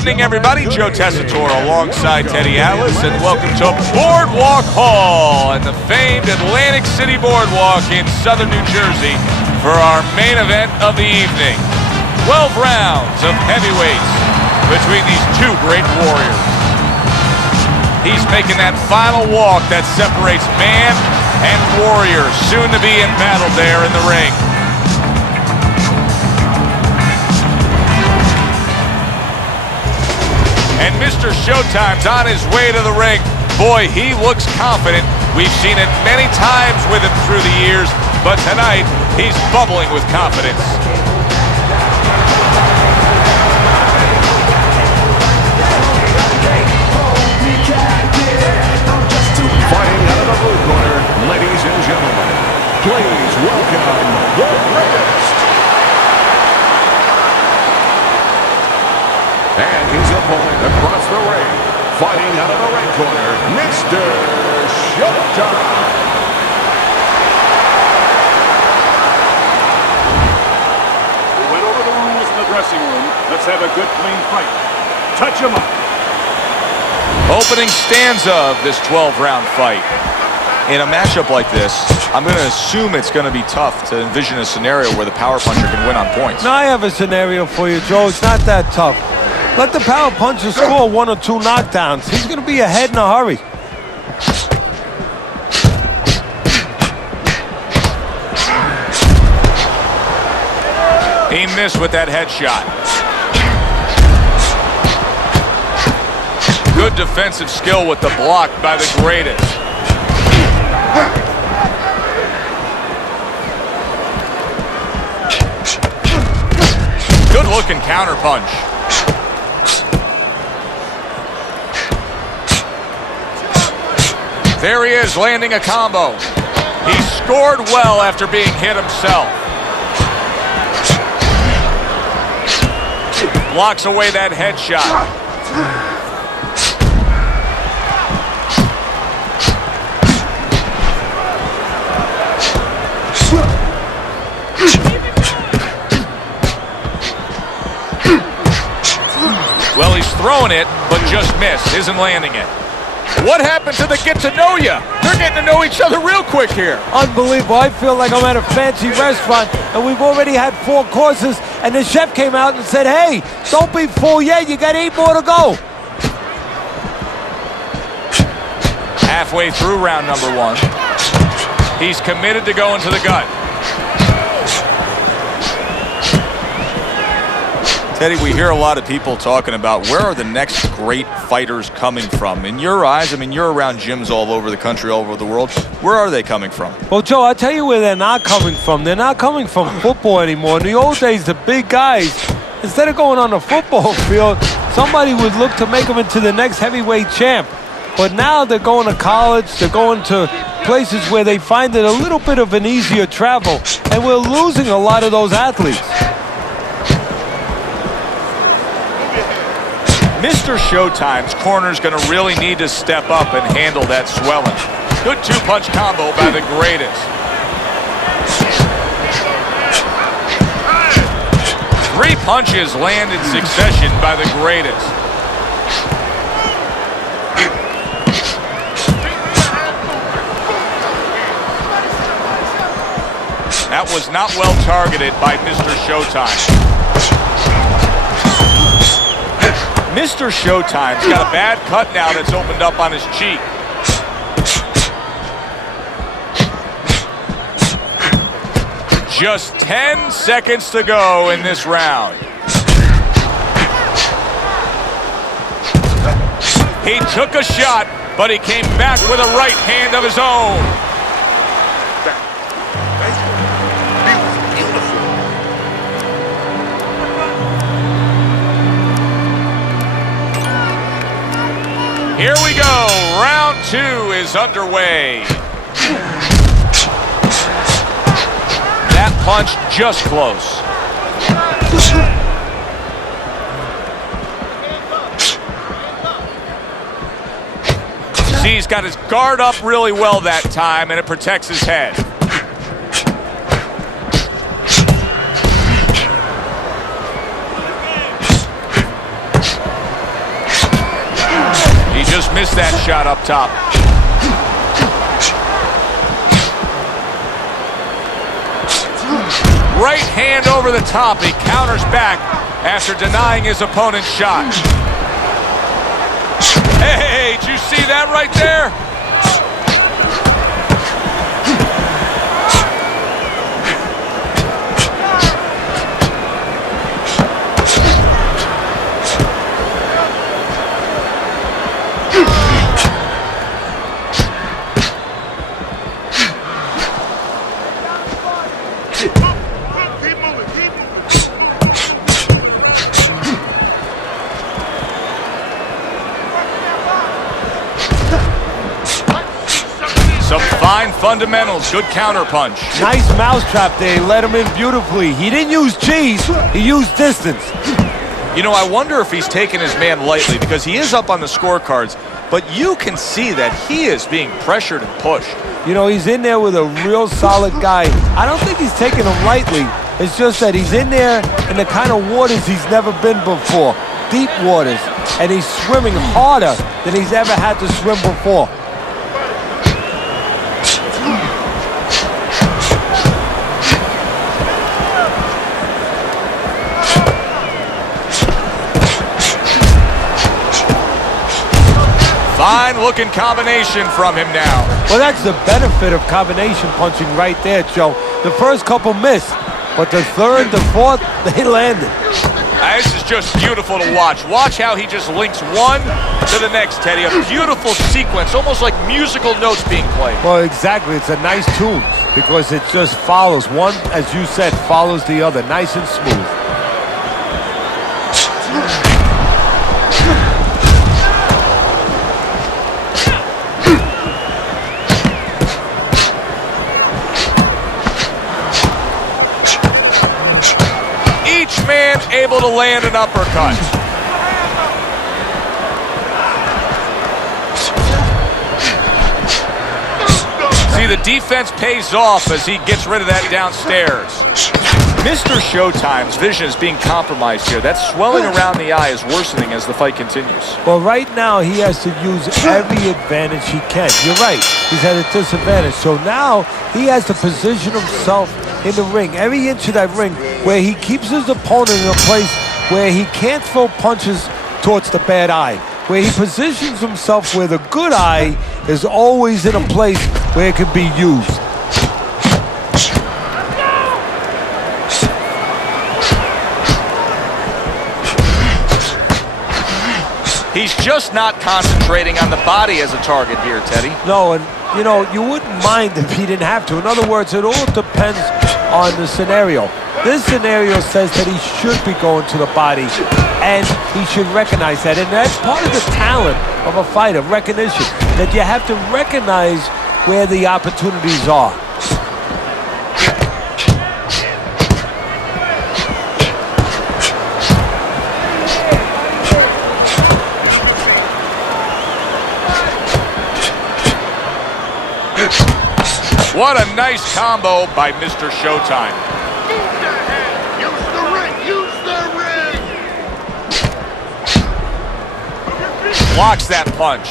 evening, everybody. Joe Tessitore alongside Teddy Atlas, and welcome to Boardwalk Hall and the famed Atlantic City Boardwalk in southern New Jersey for our main event of the evening. 12 rounds of heavyweights between these two great warriors. He's making that final walk that separates man and warrior, soon to be in battle there in the ring. And Mr. Showtime's on his way to the ring. Boy, he looks confident. We've seen it many times with him through the years, but tonight, he's bubbling with confidence. Fighting out of the blue corner, ladies and gentlemen, please welcome the greatest. And his opponent across the ring, fighting out of the red corner, Mr. Showtime. We went over the rules in the dressing room. Let's have a good, clean fight. Touch him up. Opening stanza of this 12-round fight. In a matchup like this, I'm going to assume it's going to be tough to envision a scenario where the power puncher can win on points. Now I have a scenario for you, Joe. It's not that tough. Let the power puncher score 1 or 2 knockdowns. He's going to be ahead in a hurry. He missed with that headshot. Good defensive skill with the block by the greatest. Good looking counter punch. There he is, landing a combo. He scored well after being hit himself. Blocks away that headshot. Well, he's throwing it, but just missed. Isn't landing it. What happened to the get-to-know-ya? They're getting to know each other real quick here. Unbelievable. I feel like I'm at a fancy restaurant, and we've already had 4 courses, and the chef came out and said, hey, don't be full yet. You got 8 more to go. Halfway through round number 1. He's committed to going to the gut. Teddy, we hear a lot of people talking about where are the next great fighters coming from. In your eyes, I mean, you're around gyms all over the country, all over the world. Where are they coming from? Well, Joe, I'll tell you where they're not coming from. They're not coming from football anymore. In the old days, the big guys, instead of going on the football field, somebody would look to make them into the next heavyweight champ. But now they're going to college, they're going to places where they find it a little bit of an easier travel. And we're losing a lot of those athletes. Mr. Showtime's corner's going to really need to step up and handle that swelling. Good 2-punch combo by the greatest. 3 punches land in succession by the greatest. That was not well targeted by Mr. Showtime. Mr. Showtime's got a bad cut now that's opened up on his cheek. Just 10 seconds to go in this round. He took a shot, but he came back with a right hand of his own. Here we go. Round 2 is underway. That punch just close. See, he's got his guard up really well that time, and it protects his head. just missed that shot up top. Right hand over the top. He counters back after denying his opponent's shot. Hey, did you see that right there? Some fine fundamentals, good counter punch. Nice mousetrap there, he let him in beautifully. He didn't use cheese, he used distance. You know, I wonder if he's taking his man lightly because he is up on the scorecards, but you can see that he is being pressured and pushed. You know, he's in there with a real solid guy. I don't think he's taking him lightly. It's just that he's in there in the kind of waters he's never been before. Deep waters. And he's swimming harder than he's ever had to swim before. Fine-looking combination from him now. Well, that's the benefit of combination punching right there, Joe. The first couple missed, but the third, the fourth, they landed. This is just beautiful to watch. Watch how he just links one to the next, Teddy. A beautiful sequence, almost like musical notes being played. Well, exactly. It's a nice tune because it just follows. One, as you said, follows the other. Nice and smooth. Man able to land an uppercut. See, the defense pays off as he gets rid of that downstairs. Mr. Showtime's vision is being compromised here. That swelling around the eye is worsening as the fight continues. Well, right now he has to use every advantage he can. You're right. He's at a disadvantage. So now he has to position himself in the ring, every inch of that ring, where he keeps his opponent in a place where he can't throw punches towards the bad eye, where he positions himself where the good eye is always in a place where it can be used. He's just not concentrating on the body as a target here, Teddy. No, and you know, you wouldn't mind if he didn't have to. In other words, it all depends on the scenario. This scenario says that he should be going to the body, and he should recognize that. And that's part of the talent of a fighter, recognition, that you have to recognize where the opportunities are. What a nice combo by Mr. Showtime. Use the ring! Use the ring! Blocks that punch.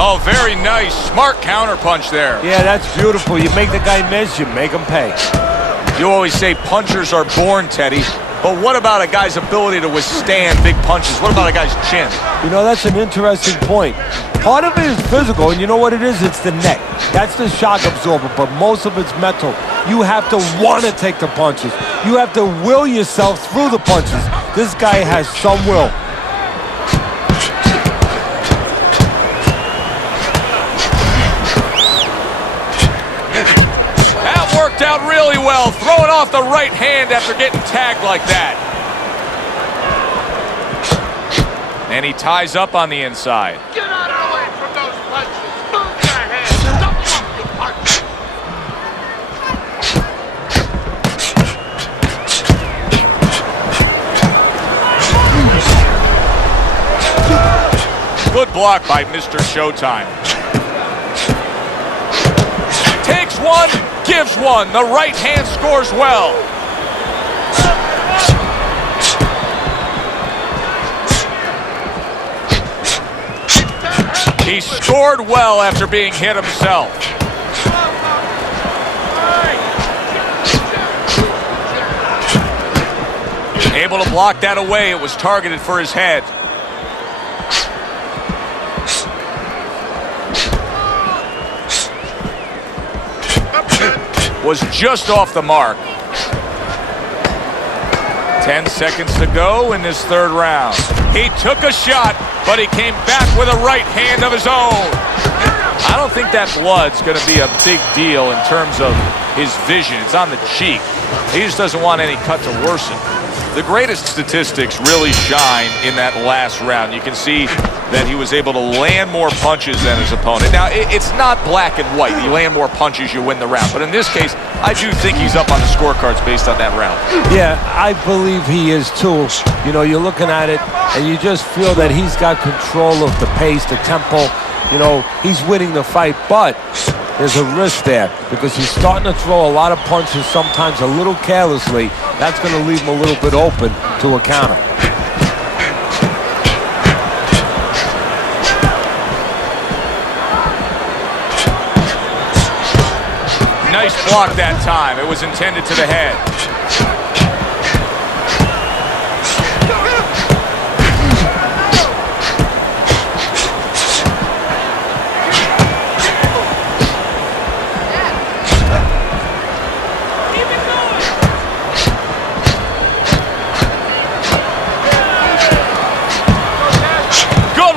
Oh, very nice. Smart counter punch there. Yeah, that's beautiful. You make the guy miss, you make him pay. You always say punchers are born, Teddy. But what about a guy's ability to withstand big punches? What about a guy's chin? You know, that's an interesting point. Part of it is physical, and you know what it is? It's the neck. That's the shock absorber, but most of it's mental. You have to want to take the punches. You have to will yourself through the punches. This guy has some will. Worked out really well, throwing off the right hand after getting tagged like that. And he ties up on the inside. Get out of the way from those punches! Move your hands! Double up your punches! Good block by Mr. Showtime. Takes one, gives one. The right hand scores well. He scored well after being hit himself. Able to block that away. It was targeted for his head. Was just off the mark. 10 seconds to go in this third round. He took a shot, but he came back with a right hand of his own. I don't think that blood's going to be a big deal in terms of his vision. It's on the cheek. He just doesn't want any cut to worsen. The greatest statistics really shine in that last round. You can see that he was able to land more punches than his opponent. Now, it's not black and white. You land more punches, you win the round. But in this case, I do think he's up on the scorecards based on that round. Yeah, I believe he is too. You know, you're looking at it, and you just feel that he's got control of the pace, the tempo. You know, he's winning the fight, but there's a risk there because he's starting to throw a lot of punches, sometimes a little carelessly. That's going to leave him a little bit open to a counter. Nice block that time. It was intended to the head.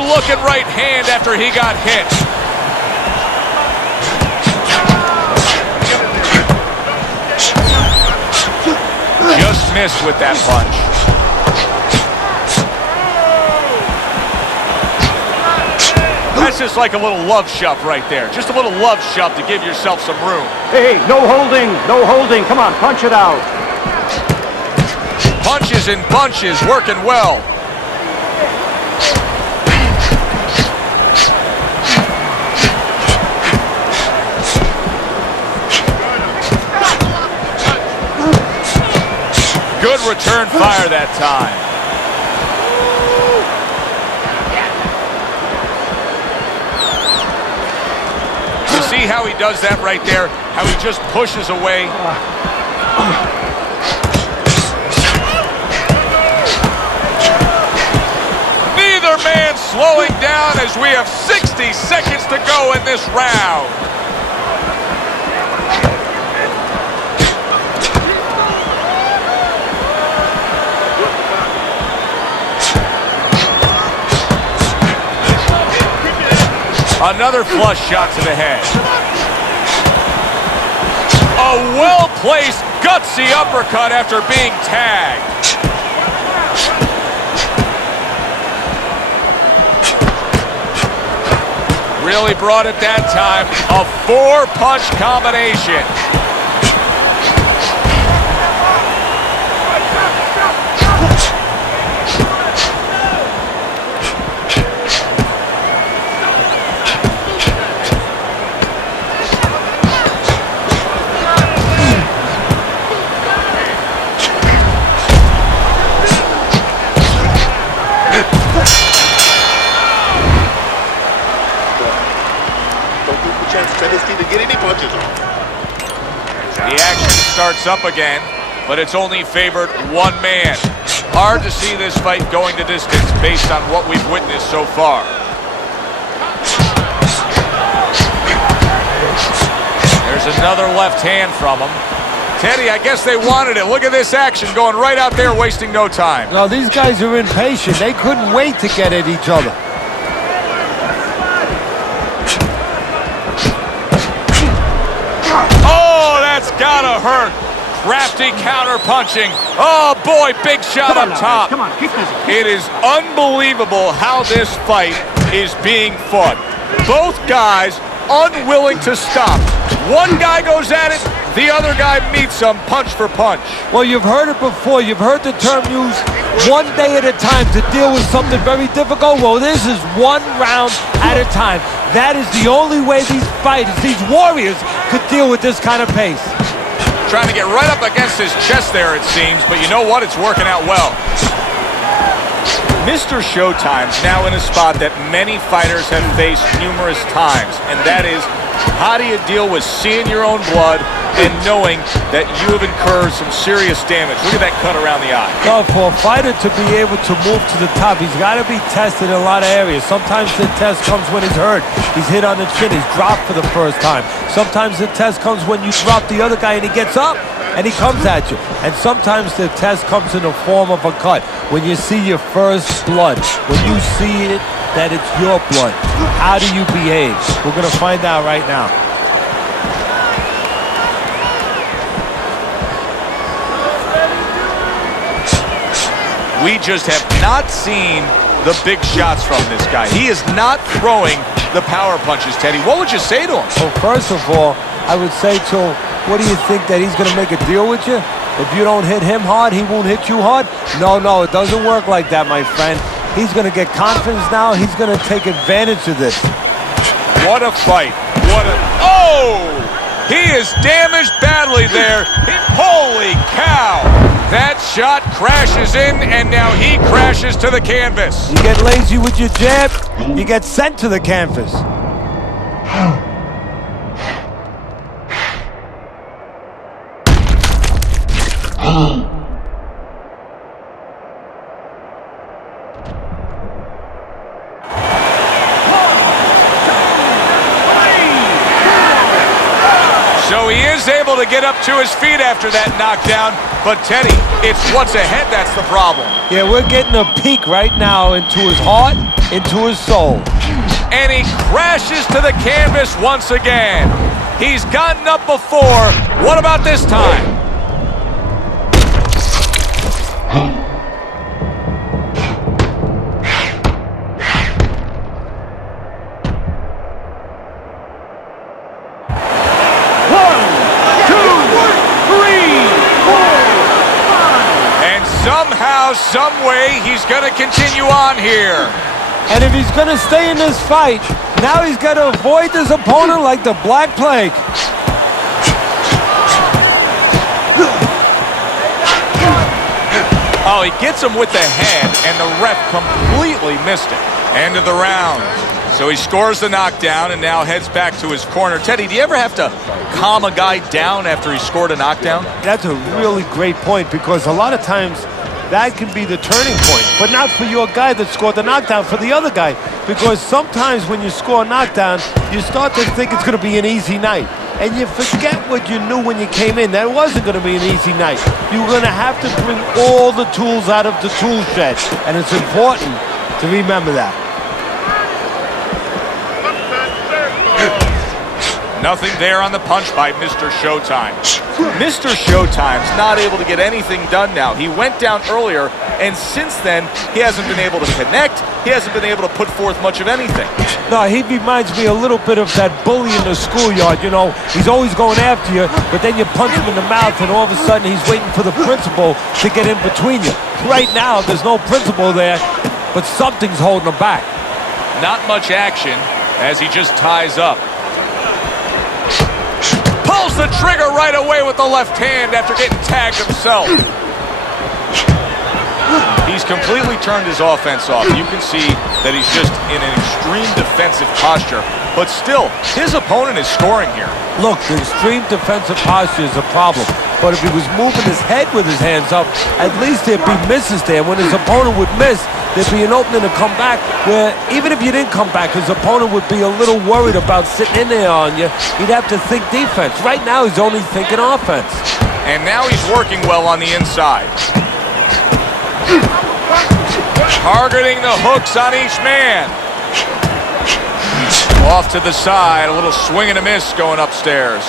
Looking right hand after he got hit. Just missed with that punch. That's just like a little love shove right there. Just a little love shove to give yourself some room. Hey, no holding, no holding. Come on, punch it out. Punches in bunches, working well. Good return fire that time. You see how he does that right there? How he just pushes away. Neither man slowing down as we have 60 seconds to go in this round. Another flush shot to the head. A well-placed, gutsy uppercut after being tagged. Really brought it that time. A 4-punch combination. The action starts up again, but it's only favored one man. Hard to see this fight going the distance based on what we've witnessed so far. There's another left hand from him. Teddy, I guess they wanted it. Look at this action going right out there, wasting no time. No, these guys are impatient. They couldn't wait to get at each other. That's gotta hurt. Crafty counter punching. Oh boy, big shot up top. Come on, keep this. It is unbelievable how this fight is being fought. Both guys unwilling to stop. One guy goes at it, the other guy meets him punch for punch. Well, you've heard it before. You've heard the term used, one day at a time to deal with something very difficult. Well, this is one round at a time. That is the only way these fighters, these warriors, could deal with this kind of pace. trying to get right up against his chest there, it seems, but you know what? It's working out well. Mr. Showtime's now in a spot that many fighters have faced numerous times, and that is, how do you deal with seeing your own blood and knowing that you have incurred some serious damage? Look at that cut around the eye. No, for a fighter to be able to move to the top, he's got to be tested in a lot of areas. Sometimes the test comes when he's hurt. He's hit on the chin. He's dropped for the first time. Sometimes the test comes when you drop the other guy and he gets up and he comes at you. And sometimes the test comes in the form of a cut. When you see your first blood, when you see it, that it's your blood, how do you behave? We're going to find out right now. We just have not seen the big shots from this guy. He is not throwing the power punches, Teddy. What would you say to him? Well, first of all, I would say to him, what do you think, that he's going to make a deal with you? If you don't hit him hard, he won't hit you hard? No, it doesn't work like that, my friend. He's going to get confidence now. He's going to take advantage of this. What a fight. Oh! He is damaged badly there. Holy cow! That shot crashes in, and now he crashes to the canvas. You get lazy with your jab, you get sent to the canvas. So he is able to get up to his feet after that knockdown, but Teddy, it's what's ahead that's the problem. Yeah, we're getting a peek right now into his heart, into his soul. And he crashes to the canvas once again. He's gotten up before. What about this time? Somehow, some way, he's going to continue on here. And if he's going to stay in this fight, now he's got to avoid this opponent like the Black Plague. Oh, he gets him with the head, and the ref completely missed it. End of the round. So he scores the knockdown and now heads back to his corner. Teddy, do you ever have to calm a guy down after he scored a knockdown? That's a really great point, because a lot of times that can be the turning point, but not for your guy that scored the knockdown, for the other guy. Because sometimes when you score a knockdown, you start to think it's going to be an easy night. And you forget what you knew when you came in. That it wasn't going to be an easy night. You were going to have to bring all the tools out of the tool shed. And it's important to remember that. Nothing there on the punch by Mr. Showtime. Mr. Showtime's not able to get anything done now. He went down earlier, and since then, he hasn't been able to connect. He hasn't been able to put forth much of anything. No, he reminds me a little bit of that bully in the schoolyard. You know, he's always going after you, but then you punch him in the mouth, and all of a sudden, he's waiting for the principal to get in between you. Right now, there's no principal there, but something's holding him back. Not much action as he just ties up. Pulls the trigger right away with the left hand after getting tagged himself. He's completely turned his offense off. You can see that he's just in an extreme defensive posture, but still, his opponent is scoring here. Look, the extreme defensive posture is a problem, but if he was moving his head with his hands up, at least there'd be misses there. When his opponent would miss, there'd be an opening to come back, where even if you didn't come back, his opponent would be a little worried about sitting in there on you. He'd have to think defense. Right now, he's only thinking offense. And now he's working well on the inside. Targeting the hooks on each man. Off to the side, a little swing and a miss going upstairs.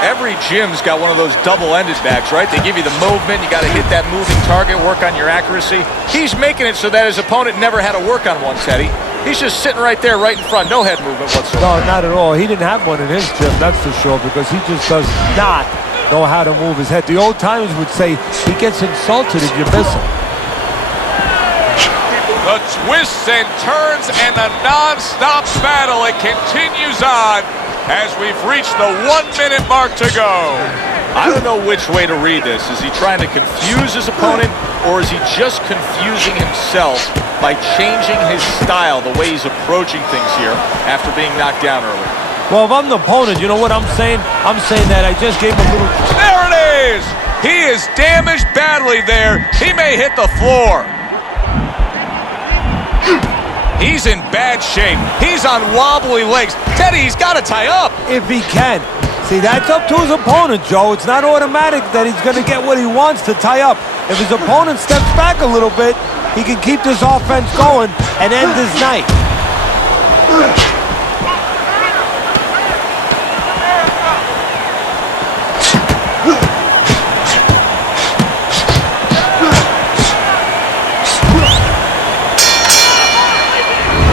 Every gym's got one of those double-ended bags, right? They give you the movement, you got to hit that moving target, work on your accuracy. He's making it so that his opponent never had to work on one, Teddy. He's just sitting right there, right in front, no head movement whatsoever. No, not at all. He didn't have one in his gym, that's for sure, because he just does not know how to move his head. The old timers would say he gets insulted if you miss him. The twists and turns and the non-stop battle, it continues on as we've reached the 1 minute mark to go. I don't know which way to read this. Is he trying to confuse his opponent, or is he just confusing himself by changing his style, the way he's approaching things here after being knocked down earlier? Well, if I'm the opponent, you know what I'm saying? I'm saying that I just gave him a little... There it is! He is damaged badly there. He may hit the floor. He's in bad shape. He's on wobbly legs. Teddy, he's got to tie up. If he can. See, that's up to his opponent, Joe. It's not automatic that he's going to get what he wants to tie up. If his opponent steps back a little bit, he can keep this offense going and end his night.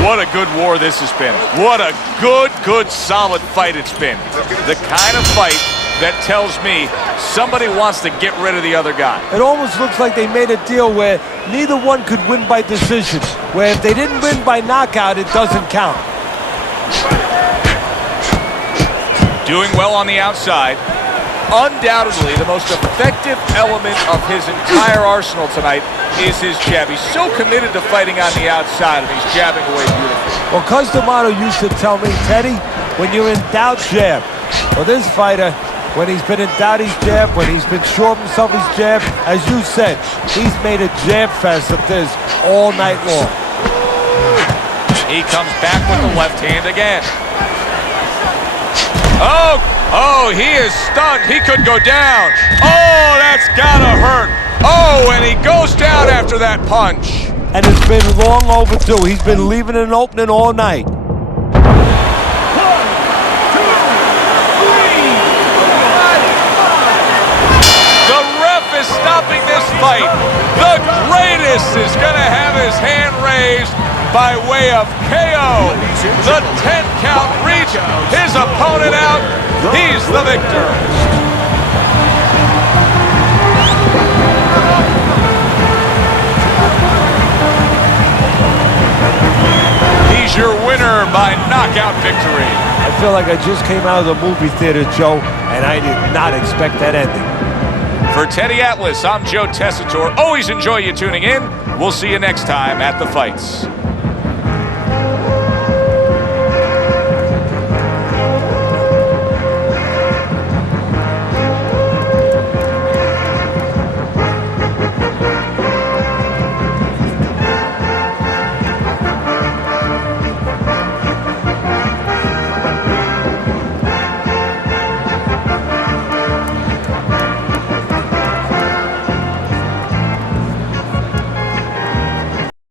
What a good war this has been. What a good, solid fight it's been. The kind of fight that tells me somebody wants to get rid of the other guy. It almost looks like they made a deal where neither one could win by decision, where if they didn't win by knockout, it doesn't count. Doing well on the outside. Undoubtedly, the most effective element of his entire arsenal tonight is his jab. He's so committed to fighting on the outside, and he's jabbing away beautifully. Well, Cus D'Amato used to tell me, Teddy, when you're in doubt, jab. Well, this fighter, when he's been in doubt, he's jab. When he's been sure of himself, he's jab. As you said, he's made a jab fest of this all night long. He comes back with the left hand again. Oh, he is stunned. He could go down. Oh, that's gotta hurt. Oh, and he goes down after that punch. And it's been long overdue. He's been leaving an opening all night. 1, 2, 3. The ref is stopping this fight. The greatest is gonna have his hand raised by way of KO. The 10 count reach, his opponent out. He's the victor. He's your winner by knockout victory. I feel like I just came out of the movie theater, Joe, and I did not expect that ending. For Teddy Atlas, I'm Joe Tessitore. Always enjoy you tuning in. We'll see you next time at the fights.